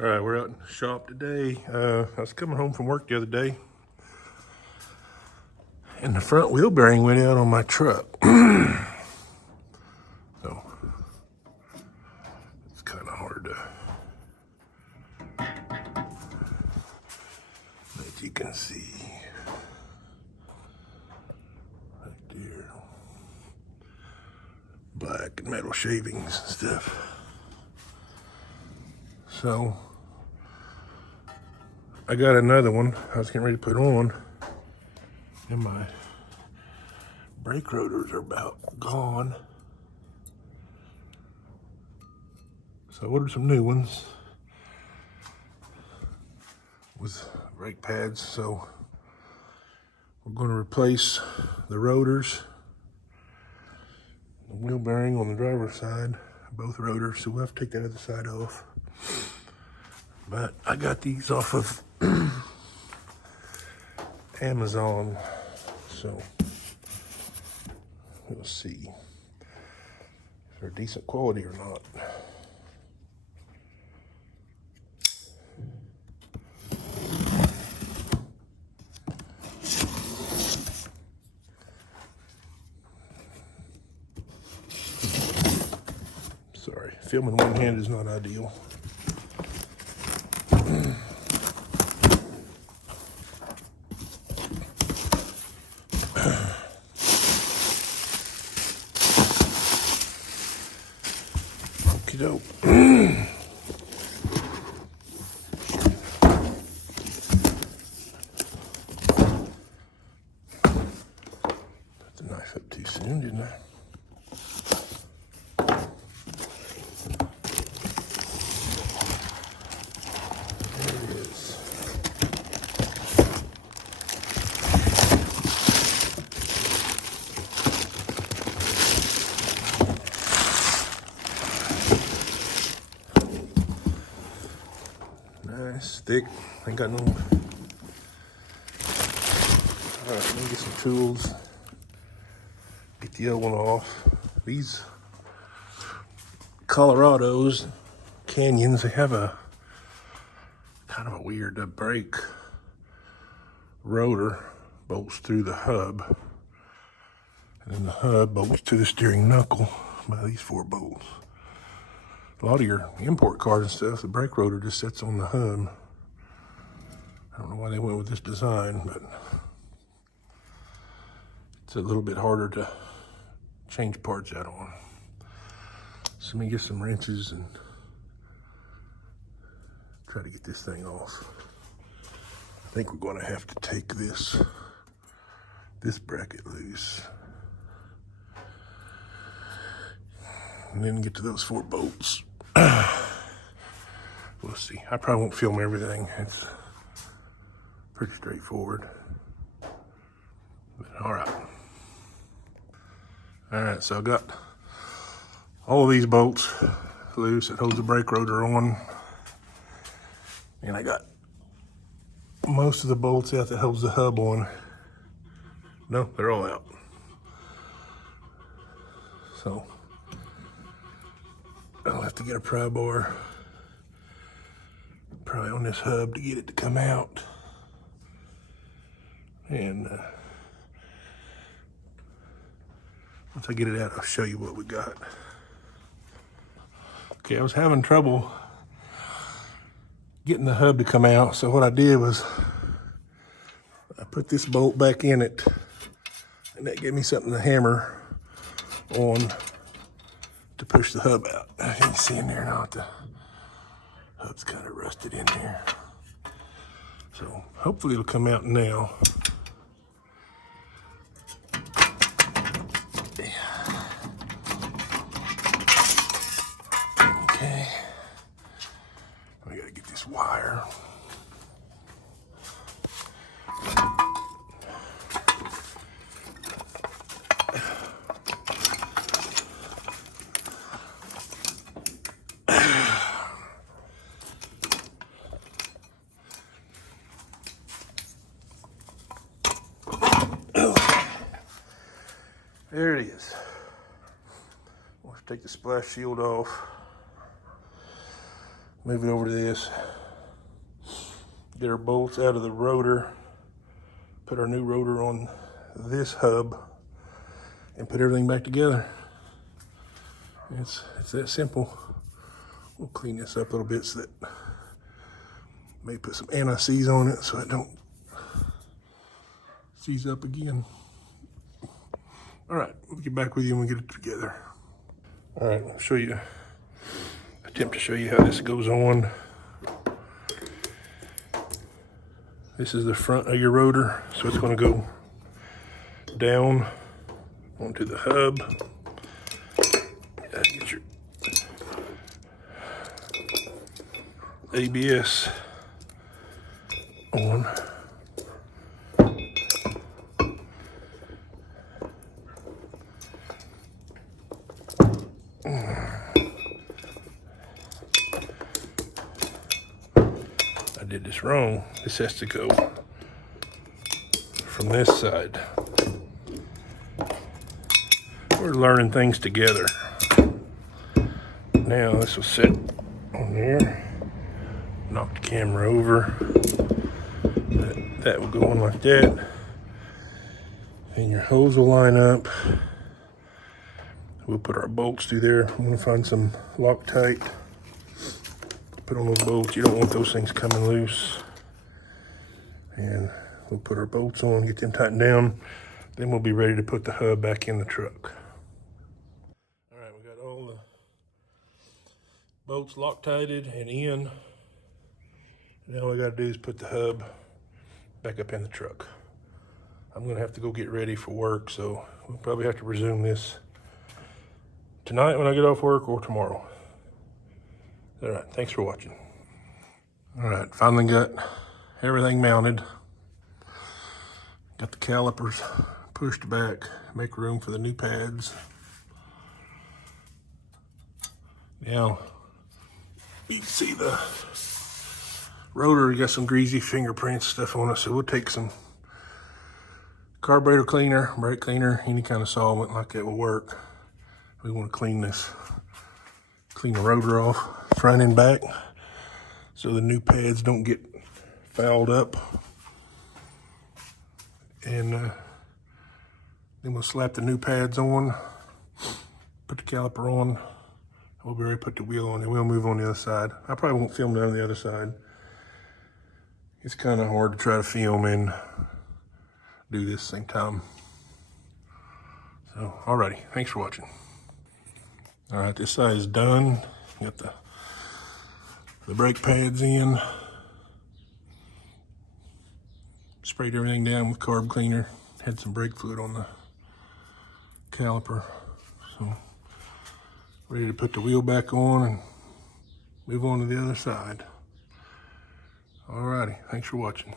All right, we're out in the shop today. I was coming home from work the other day, and the front wheel bearing went out on my truck. So it's kind of hard to, as you can see, right there, black and metal shavings and stuff. So I got another one I was getting ready to put on, and my brake rotors are about gone. So I ordered some new ones with brake pads. So we're going to replace the rotors, the wheel bearing on the driver's side, both rotors. So we'll have to take that other side off. But I got these off of Amazon, so we'll see if they're decent quality or not. Sorry, filming one hand is not ideal. Okie doke. Put the knife up too soon, didn't I? Nice, thick, ain't got no. All right, let me get some tools. Get the other one off. These Colorado's Canyons, they have a kind of a weird brake rotor bolts through the hub. And then the hub bolts to the steering knuckle by these 4 bolts. A lot of your import cars and stuff, the brake rotor just sits on the hub. I don't know why they went with this design, but it's a little bit harder to change parts out on. So let me get some wrenches and try to get this thing off. I think we're gonna have to take this bracket loose. And then get to those 4 bolts. We'll see. I probably won't film everything. It's pretty straightforward. But all right. All right, so I got all of these bolts loose. It holds the brake rotor on. And I got most of the bolts out that holds the hub on. No, they're all out. So I'll have to get a pry bar, probably on this hub, to get it to come out. And once I get it out, I'll show you what we got. Okay, I was having trouble getting the hub to come out, so what I did was I put this bolt back in it, and that gave me something to hammer on to push the hub out. You can see in there now the hub's kind of rusted in there. So hopefully it'll come out now. Okay. I gotta get this wire. There it is. Let's take the splash shield off. Move it over to this. get our bolts out of the rotor, put our new rotor on this hub, and put everything back together. It's that simple. We'll clean this up a little bit so that may put some anti-seize on it so it don't seize up again. All right, we'll get back with you when we get it together. All right, I'll show you, attempt to show you how this goes on. This is the front of your rotor, so it's going to go down onto the hub. Get your ABS on. I did this wrong. This has to go from this side. We're learning things together. Now this will sit on there. Knock the camera over. That will go on like that. And your hose will line up. We'll put our bolts through there. I'm gonna find some Loctite. Put on those bolts. You don't want those things coming loose. And we'll put our bolts on, get them tightened down. Then we'll be ready to put the hub back in the truck. All right, we got all the bolts Loctited and in. Now all we gotta do is put the hub back up in the truck. I'm gonna have to go get ready for work, so we'll probably have to resume this tonight when I get off work or tomorrow. All right, thanks for watching. All right, finally got everything mounted. Got the calipers pushed back, make room for the new pads. Now, you can see the rotor, you got some greasy fingerprints stuff on it, so we'll take some carburetor cleaner, brake cleaner, any kind of solvent like that will work. We want to clean the rotor off front and back so the new pads don't get fouled up. And then we'll slap the new pads on, put the caliper on. We'll be ready to put the wheel on and we'll move on the other side. I probably won't film down on the other side. It's kind of hard to try to film and do this same time. So, alrighty, thanks for watching. All right, this side is done. Got the brake pads in. Sprayed everything down with carb cleaner. Had some brake fluid on the caliper. So, ready to put the wheel back on and move on to the other side. Alrighty, thanks for watching.